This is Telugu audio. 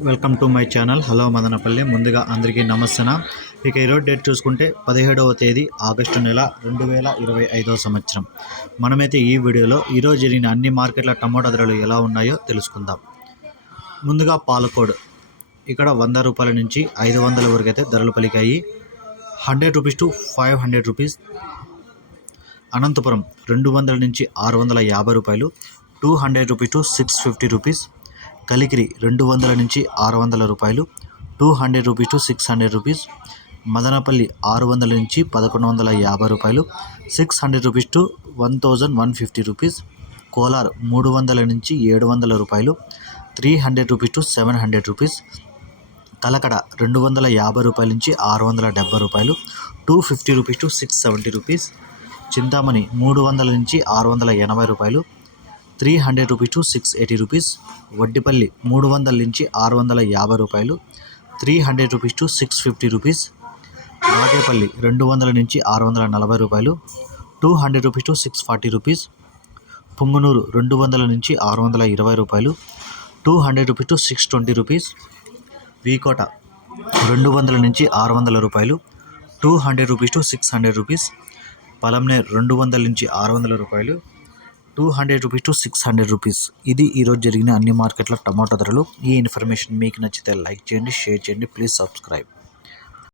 Welcome to my channel. Hello Madanapalli. ముందుగా అందరికీ నమస్తన. ఇక ఈరోజు డేట్ చూసుకుంటే పదిహేడవ తేదీ ఆగస్టు నెల రెండు వేల ఇరవై ఐదవ సంవత్సరం. మనమైతే ఈ వీడియోలో ఈరోజు జరిగిన అన్ని మార్కెట్ల టమోటా ధరలు ఎలా ఉన్నాయో తెలుసుకుందాం. ముందుగా పాలకోడ్. ఇక్కడ వంద రూపాయల నుంచి ఐదు వందల వరకు అయితే ధరలు పలికాయి. Hundred rupees to five hundred rupees. Anantapur రెండు వందల నుంచి ఆరు వందల యాభై రూపాయలు. Two hundred rupees to six fifty rupees. Kalikiri రెండు వందల నుంచి ఆరు వందల రూపాయలు two hundred rupees to six hundred rupees Madanapalli ఆరు వందల నుంచి పదకొండు వందల యాభై రూపాయలు six hundred rupees to one thousand one fifty rupees Kolar మూడు వందల నుంచి ఏడు వందల రూపాయలు three hundred rupees to seven hundred rupees Kalakada రెండు వందల యాభై రూపాయల నుంచి ఆరు వందల డెబ్బై రూపాయలు two fifty rupees to six seventy rupees Chintamani మూడు వందల నుంచి ఆరు వందల ఎనభై రూపాయలు three hundred rupees to six eighty rupees Vaddipalli మూడు వందల నుంచి ఆరు వందల యాభై రూపాయలు. Three hundred rupees to six fifty rupees Rajepalli రెండు వందల నుంచి ఆరు వందల నలభై రూపాయలు. Two hundred rupees to six forty rupees Punganur రెండు వందల నుంచి ఆరు వందల ఇరవై రూపాయలు. Two hundred rupees to six twenty rupees V Kota రెండు వందల నుంచి ఆరు వందల రూపాయలు. Two hundred rupees to six hundred rupees Palamaner రెండు వందల నుంచి ఆరు వందల రూపాయలు. Two hundred rupees to six hundred rupees. ఇది ఈరోజు జరిగిన అన్ని మార్కెట్ల టమాటో ధరలు. ఈ ఇన్ఫర్మేషన్ మీకు నచ్చితే లైక్ చేయండి షేర్ చేయండి. Please subscribe.